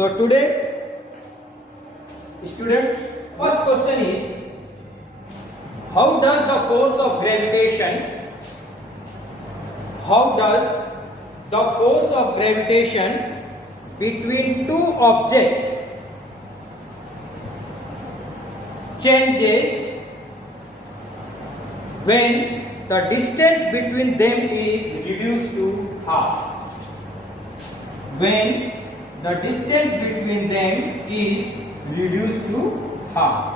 So today, students, first question is, how does the force of gravitation between two objects changes when the distance between them is reduced to half? When the distance between them is reduced to half.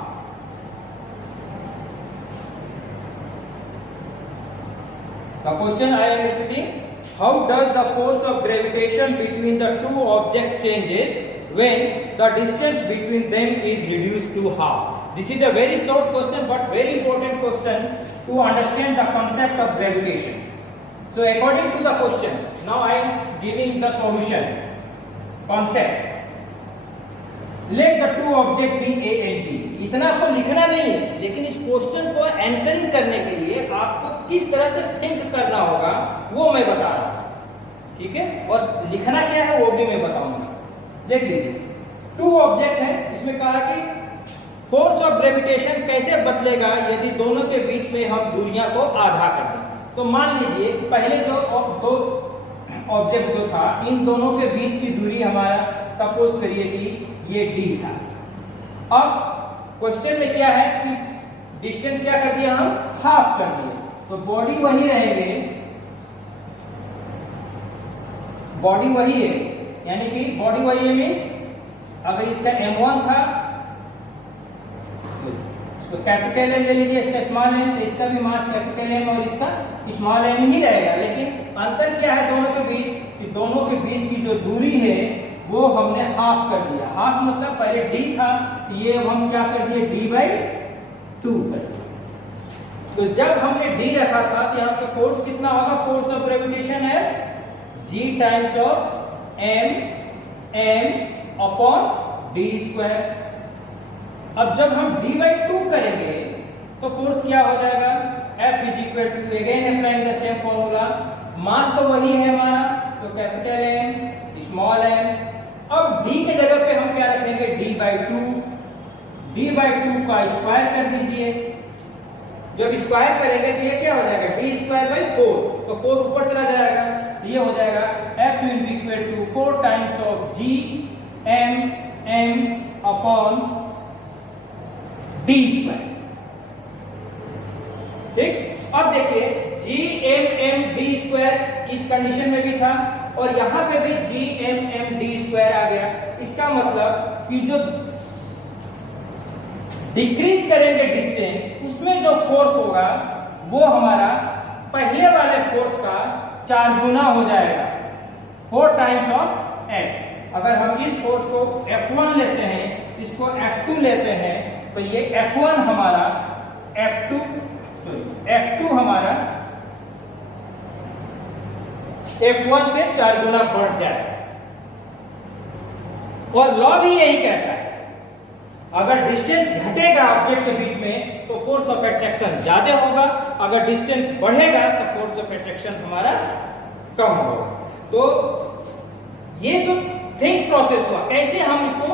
The question I am repeating: how does the force of gravitation between the two objects changes when the distance between them is reduced to half? This is a very short question but very important question to understand the concept of gravitation. So according to the question, now I am giving the solution concept. Let the two objects be A and B. इतना आपको लिखना नहीं है, लेकिन इस question को answering करने के लिए आपको किस तरह से थिंक करना होगा वो मैं बता रहा हूं, ठीक है? और लिखना क्या है वो भी मैं बताऊंगा. देख लीजिए, टू ऑब्जेक्ट है, इसमें कहा कि फोर्स ऑफ ग्रेविटेशन कैसे बदलेगा यदि दोनों के बीच में हम दूरियां को आधा कर दें. तो मान लीजिए पहले जो दो ऑब्जेक्ट जो था, इन दोनों के बीच की दूरी हमारा सपोज करिए कि ये d था. अब क्वेश्चन में क्या है कि डिस्टेंस क्या कर दिया, हम हाफ कर दिए. तो बॉडी वही रहेंगे, बॉडी वही है, यानी कि बॉडी वही है मीन्स अगर इसका m1 था तो कैपिटल M ले लीजिए, इसका स्मॉल m, तो इसका भी मास कैपिटल M और इसका स्मॉल m ही रहेगा. लेकिन अंतर क्या है दोनों के बीच कि दोनों के बीच की जो दूरी है वो हमने हाफ कर दिया. हाफ मतलब पहले d था, ये हम क्या कर दिए, d/2 कर दिया. तो जब हमने d रखा था तो यहाँ पे फोर्स कितना होगा, फोर्स ऑफ ग्रेविटेशन है g times of m upon d square. अब जब हम d/2 करेंगे तो फोर्स क्या हो जाएगा, F is equal to, again applying the same formula, mass तो वही है हमारा, तो कैपिटल M स्मॉल m. अब d के जगह पे हम क्या रखेंगे, d/2 का स्क्वायर कर दीजिए. जब स्क्वायर करेंगे तो ये क्या हो जाएगा, d²/4, तो 4 ऊपर चला जाएगा, ये हो जाएगा F will be equal to 4 times of g m upon d². ठीक. अब देखिए g m d² इस कंडीशन में भी था और यहां पे भी g m d² आ गया. इसका मतलब कि जो डिक्रीज करेंगे डिस्टेंस, उसमें जो फोर्स होगा वो हमारा पहले वाले फोर्स का 4 गुना हो जाएगा, 4 टाइम्स ऑफ F. अगर हम इस फोर्स को F1 लेते हैं, इसको F2 लेते हैं, तो ये F1 हमारा F2 हमारा F1 पे 4 गुना बढ़ जाए. और लॉ भी यही कहता है, अगर डिस्टेंस घटेगा ऑब्जेक्ट के बीच में तो फोर्स ऑफ अट्रैक्शन ज्यादा होगा, अगर डिस्टेंस बढ़ेगा तो फोर्स ऑफ अट्रैक्शन हमारा कम होगा. तो ये जो थिंक प्रोसेस हुआ, कैसे हम इसको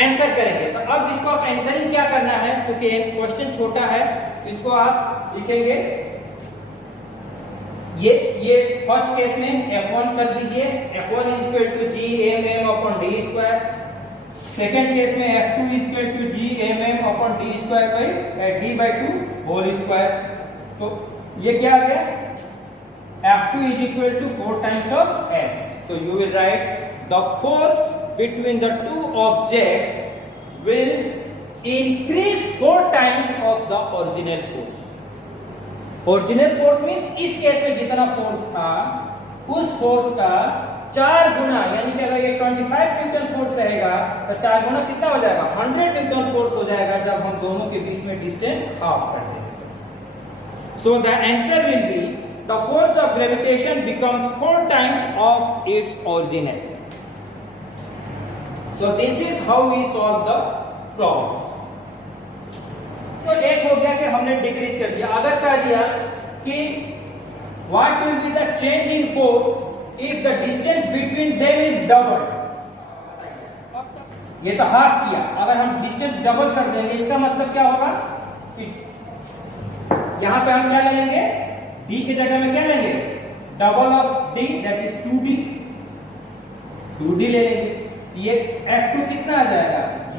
आंसर करेंगे. तो अब इसको आप आंसरिंग क्या करना है, क्योंकि क्वेश्चन छोटा है, इसको आप लिखेंगे. ये फर्स्ट केस में F1 कर दीजिए, F1 is equal to g m upon d square. Second case में F2 is equal to g m upon d² d/2 whole square. तो ये क्या आ गया, F2 is equal to 4 times of F. तो you will write the force between the two objects will increase 4 times of the original force. Original force means इस case में जितना force था उस फोर्स का 4 गुना, यानी कि अगर ये 25 न्यूटन फोर्स रहेगा तो 4 गुना कितना हो जाएगा, 100 न्यूटन फोर्स हो जाएगा जब हम दोनों के बीच में डिस्टेंस हाफ कर देंगे. So the answer will be the force of gravitation becomes 4 times of its original. So this is how we solve the problem. तो एक हो गया कि हमने डिक्रीज कर दिया. अगर कह दिया कि what will be the change in force if the distance between them is doubled, ये तो हाफ किया, अगर हम डिस्टेंस डबल कर देंगे इसका मतलब क्या होगा कि यहां पे हम क्या ले लेंगे, d की जगह में क्या लेंगे, double of d that is 2d, 2d ले लेंगे। ये F2 कितना आ जाएगा, g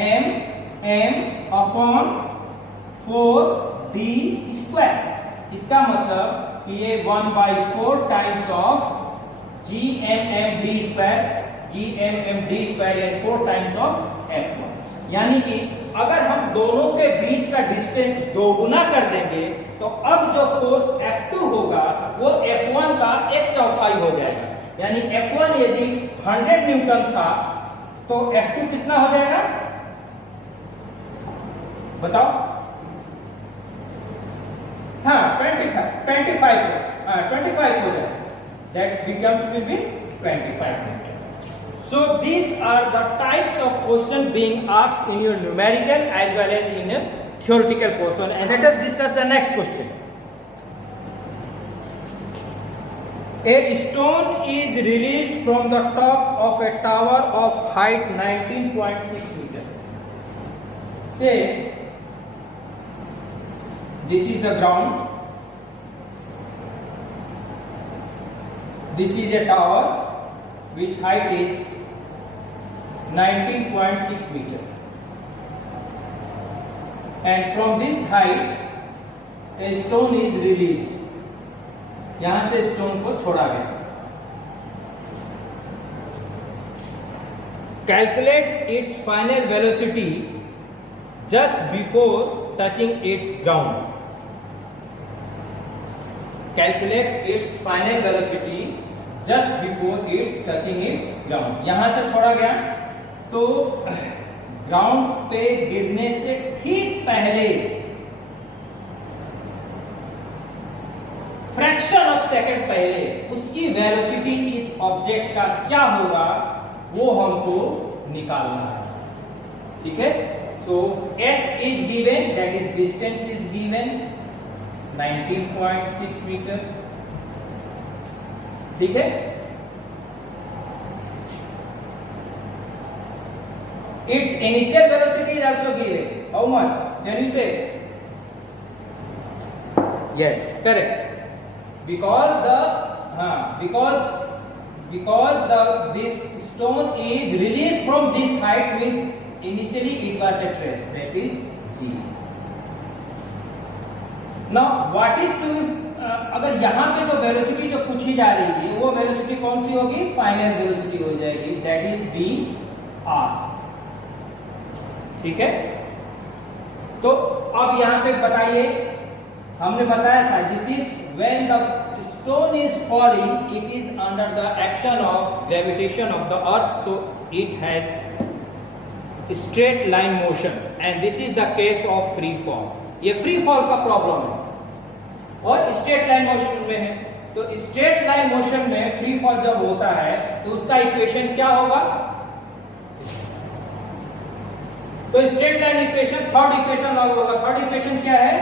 m upon 4d square. इसका मतलब कि ये 1/4 times of GMMD square, GMMD square यानी 4 टाइम्स ऑफ F1। यानी कि अगर हम दोनों के बीच का डिस्टेंस दोगुना कर देंगे तो अब जो फोर्स F2 होगा वो F1 का 1/4 हो जाएगा। यानी F1 यदि 100 न्यूटन था तो F2 कितना हो जाएगा, बताओ। हाँ 25 हो जाएगा, that becomes will be 25 metre. So these are the types of question being asked in your numerical as well as in a theoretical portion, and let us discuss the next question. A stone is released from the top of a tower of height 19.6 meter. Say this is the ground, this is a tower which height is 19.6 meter, and from this height a stone is released. यहां से stone को छोड़ा गया। Calculates its final velocity just before touching its ground. Calculates its final velocity just before it's touching its ground. यहां से छोड़ा गया तो ग्राउंड पे गिरने से ठीक पहले फ्रैक्शन ऑफ सेकंड पहले उसकी वेलोसिटी इस ऑब्जेक्ट का क्या होगा वो हमको निकालना है। ठीक है, so s is given, that is distance is given 19.6 metre. ठीक है, its initial velocity is also given. How much? Can you say? Yes, correct. Because this stone is released from this height means initially it was at rest, that is g. Now what is to अगर यहाँ पे जो velocity जो पूछी जा रही है वो वेलोसिटी कौन सी होगी, फाइनल वेलोसिटी हो जाएगी, दैट इज बी आस्क्ड। ठीक है, तो अब यहां से बताइए, हमने बताया था this is when the stone is falling it is under the action of gravitation of the earth, so it has straight line motion and this is the case of free fall. ये free fall का problem है और straight line motion में है। तो straight line motion में free fall जब होता है तो उसका इक्वेशन क्या होगा, तो straight line equation third equation लागू होगा। थर्ड इक्वेशन क्या है,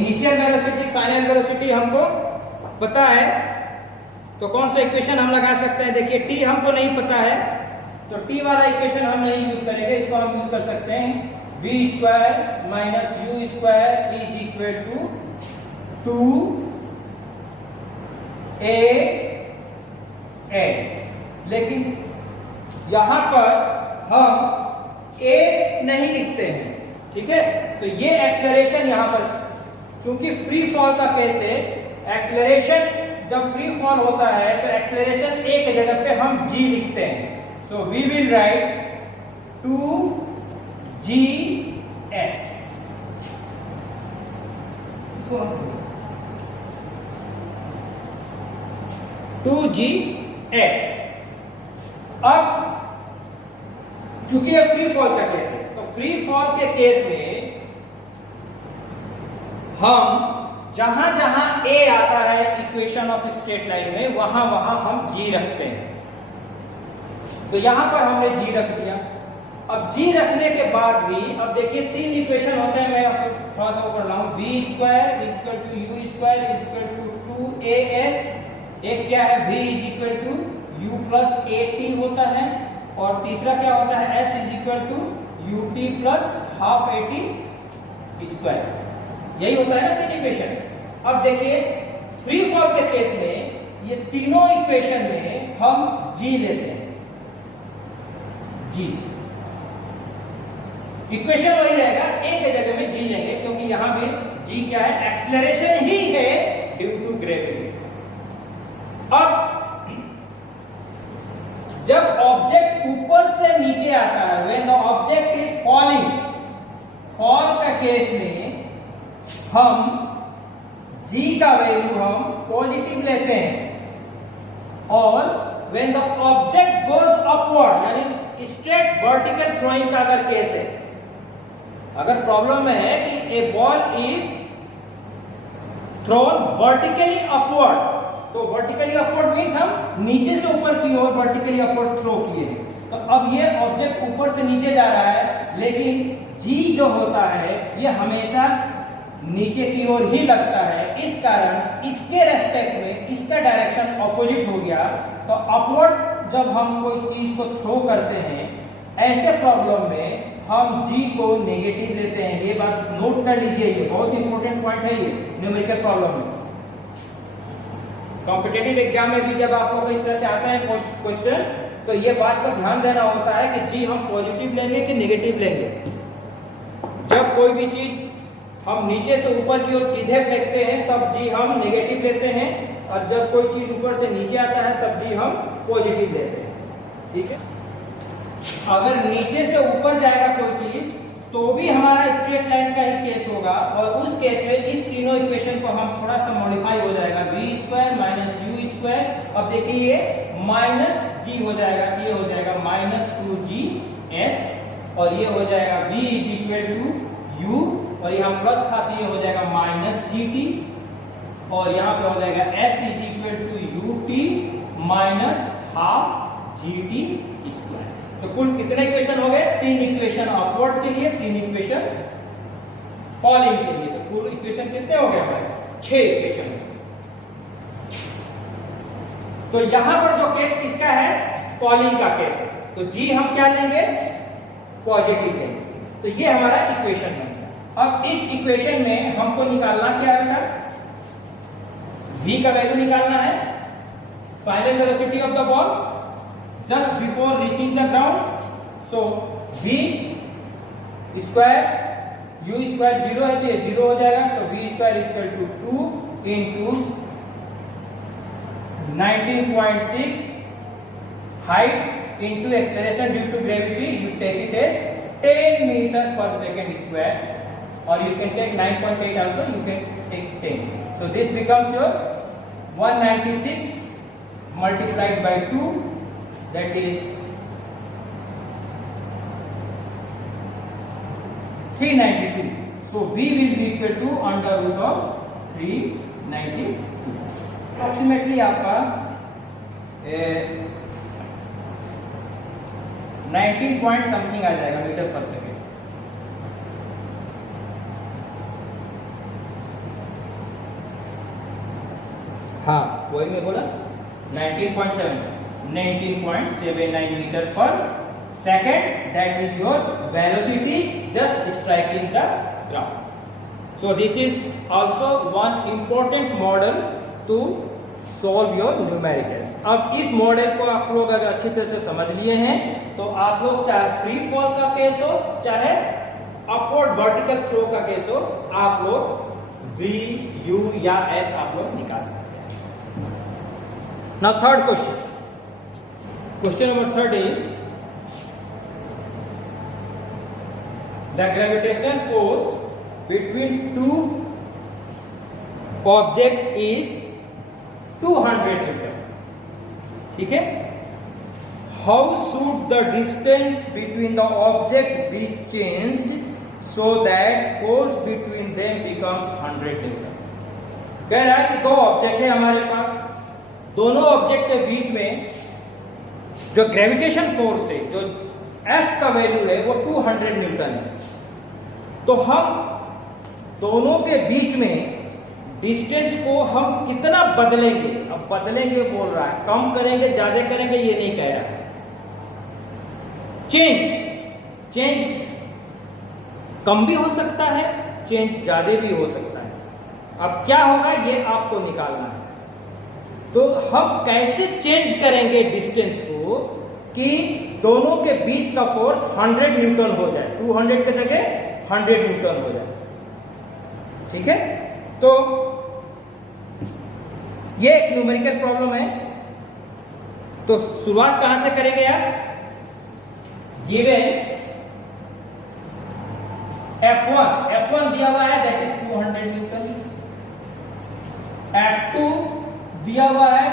इनिशियल वेलोसिटी फाइनल वेलोसिटी हमको पता है, तो कौन सा इक्वेशन हम लगा सकते हैं, देखिए टी हमको नहीं पता है तो टी वाला इक्वेशन हम नहीं यूज करेंगे, इसको हम यूज कर सकते हैं v square minus u square is equal to 2ax। लेकिन यहां पर हम a नहीं लिखते हैं, ठीक है, तो ये एक्सेलरेशन यहां पर क्योंकि फ्री फॉल का केस है, एक्सेलरेशन जब फ्री फॉल होता है तो एक्सेलरेशन a के जगह पे हम g लिखते हैं, so we will write 2gs। इसको 2gs। अब चूंकि ये फ्री फॉल का केस है तो फ्री फॉल के केस में हम जहां जहां a आता है इक्वेशन ऑफ स्ट्रेट लाइन में वहां वहां हम g रखते हैं, तो यहां पर हमने g रख दिया। अब g रखने के बाद भी अब देखिए तीन इक्वेशन होते हैं, मैं आपको थोड़ा सा ऊपर लाऊं, v square equal to u square equal to 2as, एक क्या है v is equal to u plus a t होता है, और तीसरा क्या होता है, s is equal to u t plus half a t square. यही होता है ना तीन इक्वेशन। अब देखिए फ्री फॉल के केस में ये तीनों इक्वेशन में हम g लेते हैं, g इक्वेशन वही रहेगा, a के जगह में g लेंगे, क्योंकि यहां भी g क्या है, एक्सीलरेशन ही है ड्यू टू ग्रेविटी। अब जब ऑब्जेक्ट ऊपर से नीचे आता है, when the object is falling, fall का केस में हम g का वैल्यू हम पॉजिटिव लेते हैं, और when the object goes upward यानी स्ट्रेट वर्टिकल थ्रोइंग का अगर केस है, अगर प्रॉब्लम में है कि a ball is thrown vertically upward, तो वर्टिकली अपवर्ड मींस हम नीचे से ऊपर की ओर वर्टिकली अपवर्ड थ्रो किए, तो अब ये ऑब्जेक्ट ऊपर से नीचे जा रहा है, लेकिन जी जो होता है ये हमेशा नीचे की ओर ही लगता है, इस कारण इसके रेस्पेक्ट में इसका डायरेक्शन ऑपोजिट हो गया। तो अपवर्ड जब हम कोई चीज को थ्रो करते हैं, ऐसे प्रॉब्लम में हम जी को नेगेटिव लेते हैं। ये बात नोट कर लीजिए, ये बहुत इंपॉर्टेंट पॉइंट है ये न्यूमेरिकल प्रॉब्लम में। कॉम्पिटिटिव एग्जाम में भी जब आपको इस तरह से आता है क्वेश्चन, तो ये बात का ध्यान देना होता है कि जी हम पॉजिटिव लेंगे कि नेगेटिव लेंगे। जब कोई भी चीज हम नीचे से ऊपर की ओर सीधे फेंकते हैं तब जी हम नेगेटिव लेते हैं, और जब कोई चीज ऊपर से नीचे आता है तब जी हम पॉजिटिव लेते हैं। ठीक है, अगर नीचे से ऊपर जाएगा कोई चीज तो भी हमारा स्ट्रेट लाइन का ही केस होगा, और उस केस में इस तीनों इक्वेशन को हम थोड़ा सा मॉडिफाई हो जाएगा, v square minus you square. अब देखिए ये माइनस जी हो जाएगा, ये हो जाएगा माइनस 2gs, और ये हो जाएगा v is equal to u, और यहाँ प्लस था तो ये हो जाएगा माइनस जी टी, और यहाँ पे हो जाएगा s is equal to u t minus half g t square. तो कुल कितने इक्वेशन हो गए, 3 इक्वेशन अपवर्ड के लिए, 3 इक्वेशन फॉलिंग के लिए। तो कुल इक्वेशन कितने हो गए हमारे, 6 इक्वेशन। तो यहां पर जो केस किसका है, फॉलिंग का केस है, तो जी हम क्या लेंगे, पॉजिटिव लेंगे। तो ये हमारा इक्वेशन है। अब इस इक्वेशन में हमको निकालना क्या है बेटा, v का वैल्यू निकालना है, final velocity of the ball just before reaching the ground. So v square u square 0 है तो ये 0 हो जाएगा, so v square is equal to 2 into 19.6 height into acceleration due to gravity, you take it as 10 meter per second square, or you can take 9.8 also, you can take 10. So this becomes your 196 multiplied by 2, that is 392. So v will be equal to under root of 392. Approximately आपका 19 point something आ जाएगा metre पर second. हाँ वही मैं बोला 19.79 meter per second, that is your velocity just striking the ground. So this is also one important model to solve your numericals. अब इस model को आप लोग अगर अच्छी तरह से समझ लिए हैं तो आप लोग चाहे फ्री फॉल का केस हो चाहे अपवर्ड वर्टिकल थ्रो का केस हो, आप लोग v, u या s आप लोग निकाल सकते हैं। Now third question. Question number 3 is the gravitational force between two objects is 200 meter. ठीक है? How should the distance between the object be changed so that force between them becomes 100 meter? कह रहा है कि दो ऑब्जेक्ट है हमारे पास, दोनों ऑब्जेक्ट के बीच में जो ग्रेविटेशन फोर्स है, जो F का वैल्यू है वो 200 न्यूटन है। तो हम दोनों के बीच में डिस्टेंस को हम कितना बदलेंगे, अब बदलेंगे बोल रहा है, कम करेंगे ज्यादा करेंगे ये नहीं कह रहा है। चेंज कम भी हो सकता है, चेंज ज्यादा भी हो सकता है। अब क्या होगा ये आपको निकालना है। तो हम कैसे चेंज करेंगे डिस्टेंस को कि दोनों के बीच का फोर्स 100 न्यूटन हो जाए, 200 के जगह 100 न्यूटन हो जाए। ठीक है, तो ये एक न्यूमेरिकल प्रॉब्लम है। तो शुरुआत कहां से करेंगे यार? गिवन F1 दिया हुआ है दैट इज 200 न्यूटन, F2 दिया हुआ है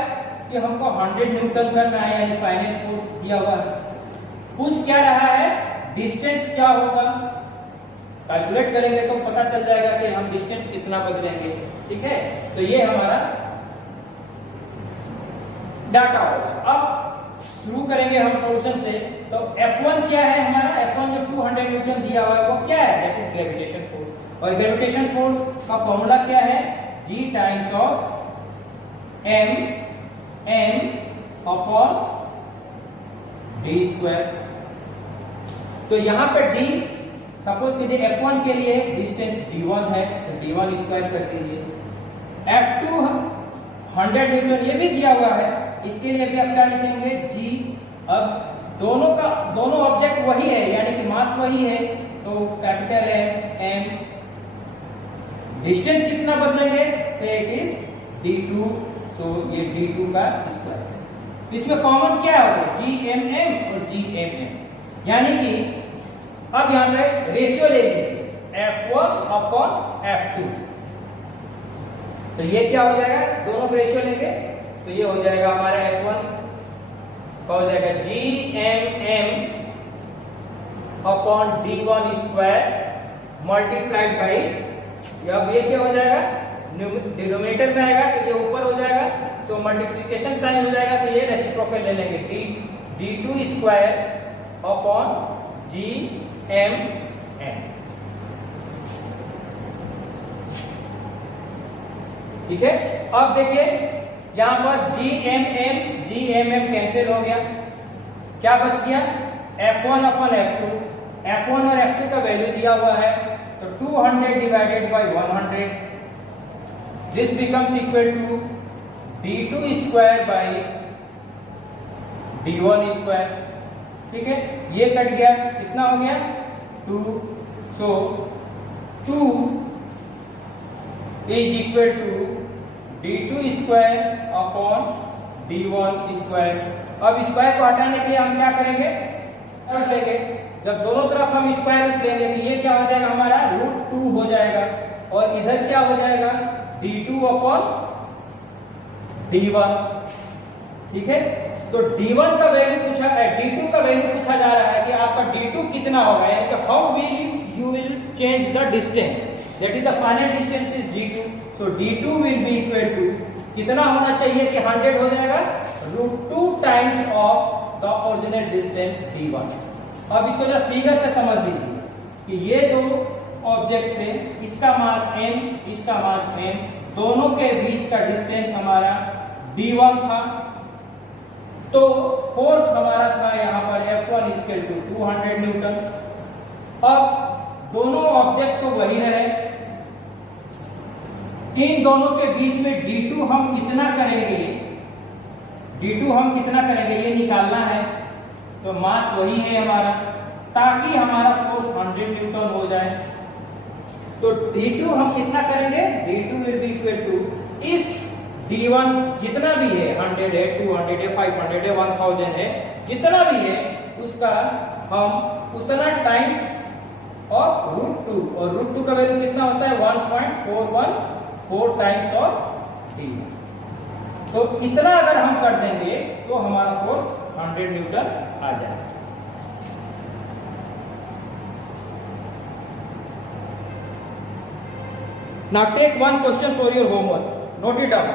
कि हमको 100 न्यूटन करना है, यानी फाइनल फोर्स दिया हुआ है। पूछ क्या रहा है? डिस्टेंस क्या होगा? कैलकुलेट करेंगे तो पता चल जाएगा कि हम डिस्टेंस कितना बदलेंगे। ठीक है, तो ये हमारा डाटा होगा। अब शुरू करेंगे हम सॉल्यूशन से। तो F1 क्या है हमारा? F1 जो 200 न्यूटन दिया हुआ है वो क्या है? That is gravitation force. और ग्रेविटेशन फोर्स का फॉर्मूला क्या है? G times of m upon d square. तो यहां पे d सपोज कीजिए F1 के लिए डिस्टेंस d1 है तो d1 स्क्वायर कर दीजिए। F2 100 न्यूटन ये भी दिया हुआ है, इसके लिए भी आप क्या लिखेंगे? G। अब दोनों ऑब्जेक्ट वही है, यानी कि मास वही है, तो कैपिटल है M। डिस्टेंस कितना बदलेंगे? से इट इज d2, सो ये d2 का स्क्वायर। इसमें कॉमन क्या होगा? GMM और GMM, यानी कि अब यहां पे रेशियो ले लीजिए F1 अपॉन F2। तो ये क्या हो जाएगा? दोनों का रेशियो लेंगे तो ये हो जाएगा हमारा F1 का हो जाएगा GMM upon d1 square multiplied by, अब ये क्या हो जाएगा? डिनोमिनेटर में आएगा तो ये ऊपर हो जाएगा, तो मल्टीप्लिकेशन साइन हो जाएगा, तो ये रेसिप्रोकल ले लेंगे d2 स्क्वायर अपॉन GMM। ठीक है, अब देखिए यहां पर GMM कैंसिल हो गया, क्या बच गया? F1 upon F2। F1 और F2 का वैल्यू दिया हुआ है, तो 200 divided by 100, this becomes equal to d2 square by d1 square. ठीक है, ये कट गया, कितना हो गया? 2। सो 2 is equal to d2 square upon d1 square. अब स्क्वायर को हटाने के लिए हम क्या करेंगे? रूट लेंगे। जब दोनों तरफ हम स्क्वायर रूट लेंगे तो ये क्या हो जाएगा हमारा? √2 हो जाएगा, और इधर क्या हो जाएगा? d2 upon d1। ठीक है, तो d1 का वैल्यू पूछा है, d2 का वैल्यू पूछा जा रहा है कि आपका d2 कितना होगा, यानी कि how will you will change the distance, that is the final distance is d2। सो d2 will be equal to कितना होना चाहिए कि 100 हो जाएगा? √2 times of the original distance d1। अब इसको जरा फिगर से समझ लीजिए कि ये दो ऑब्जेक्ट थे, इसका मास m, इसका मास m, दोनों के बीच का डिस्टेंस हमारा d1 था, तो फोर्स हमारा था यहाँ पर F1 इक्वल टू 200 न्यूटन। अब दोनों ऑब्जेक्ट तो वही रहे, इन दोनों के बीच में d2 हम कितना करेंगे? d2 हम कितना करेंगे ये निकालना है। तो मास वही है हमारा, ताकि हमारा फोर्स 100 न्यूटन हो जाए। तो d2 हम कितना करेंगे? d2 will be equal to इस d1 जितना भी है, 100 है, 200 है, 500 है, 1000 है, जितना भी है उसका हम उतना टाइम्स ऑफ √2, और √2 का वैल्यू कितना होता है? 1.414 टाइम्स ऑफ d1। तो इतना अगर हम कर देंगे तो हमारा फोर्स 100 न्यूटन आ जाएगा। Now take one question for your homework. Note it down.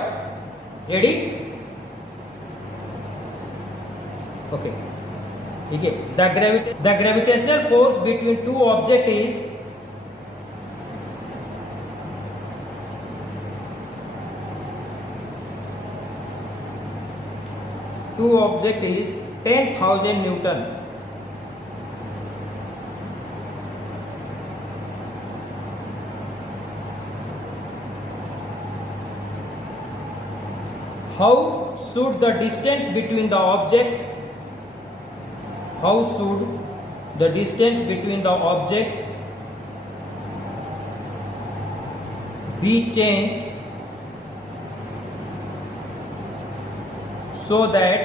Ready? Okay. ठीक है. The gravitational force between two objects is two object is 10,000 Newton. How should the distance between the object be changed so that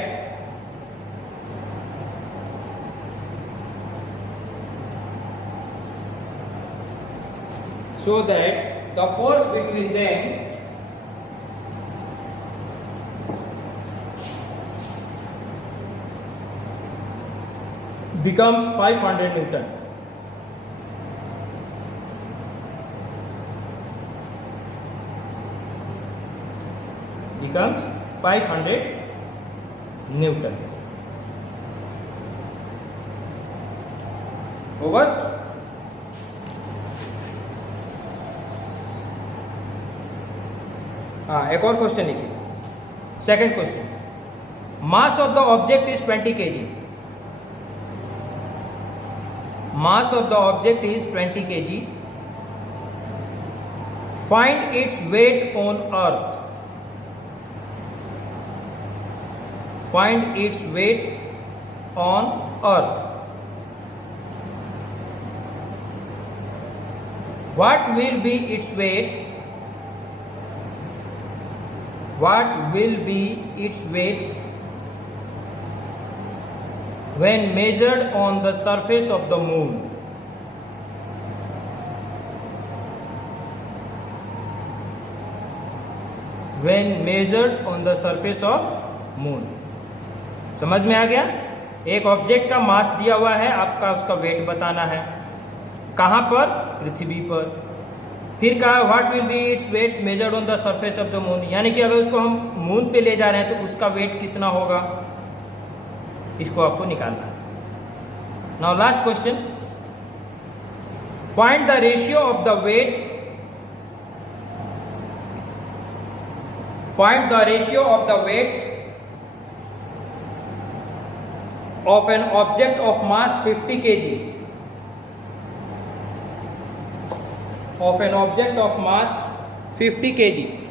the force between them becomes 500 Newton. Becomes 500 Newton. Over. एक और question लिखिए. Second question. Mass of the object is 20 kg. Mass of the object is 20 kg. Find its weight on earth. Find its weight on earth. What will be its weight? What will be its weight when measured on the surface of the moon? When measured on the surface of moon. समझ में आ गया? एक object का मास दिया हुआ है, आपका उसका वेट बताना है. कहां पर? पृथ्वी पर. फिर कहा what will be its weights measured on the surface of the moon, यानी कि अगर उसको हम मून पे ले जा रहे हैं तो उसका वेट कितना होगा, इसको आपको निकालना है. Now last question. Find the ratio of the weight. Find the ratio of the weight of an object of mass 50 kg. Of an object of mass 50 kg.